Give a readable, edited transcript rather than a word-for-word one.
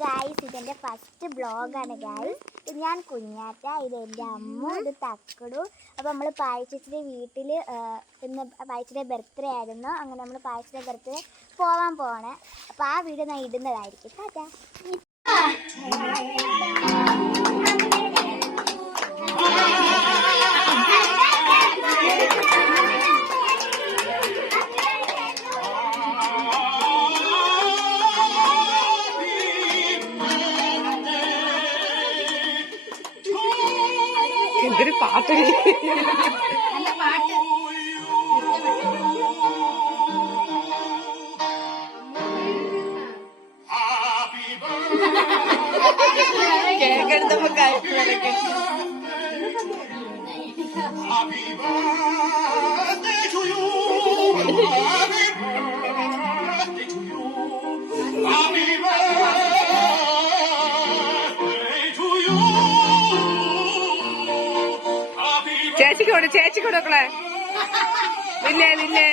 Guys, ഇതെൻ്റെ first ബ്ലോഗാണ് guys. ഞാൻ കുഞ്ഞാറ്റ, ഇത് എൻ്റെ അമ്മ, ഇത് തക്കടു. അപ്പോൾ നമ്മൾ പായച്ചത്തിൻ്റെ വീട്ടിൽ ഇന്ന് പായച്ചിൻ്റെ ബർത്ത്ഡേ ആയിരുന്നു. അങ്ങനെ നമ്മൾ പായച്ചിൻ്റെ ബർത്ത്ഡേ പോകാൻ പോകണേ. അപ്പോൾ ആ വീഡിയോ ഞാൻ ഇടുന്നതായിരിക്കും. ടാറ്റാ. എന്തൊരു പാട്ട് കേക്കെടുത്തപ്പോ കാര്യങ്ങളൊക്കെ ചേച്ചിക്ക് കൊടുക്കളെ. നിന്നെ